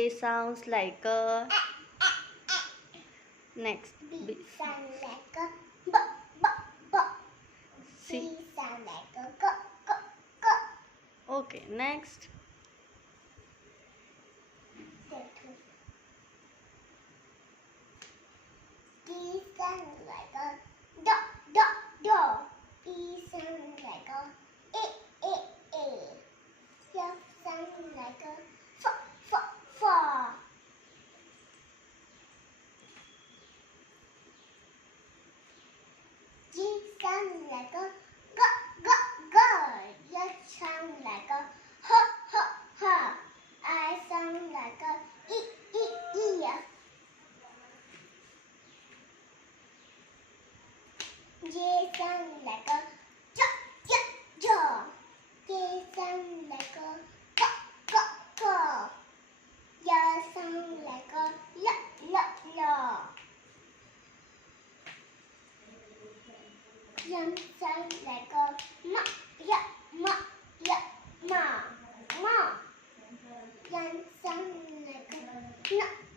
A sounds like a. Next. B sound like a b b b. C C. sound like a g g g. Okay, next. D sound like a d d d. E sound like a e. F sound like a f. G sound like a g g g. H sound like a h. I sound like a e. J sound like a j. K sound like a k. L sound like a l. M sound like a m. N sound like a n.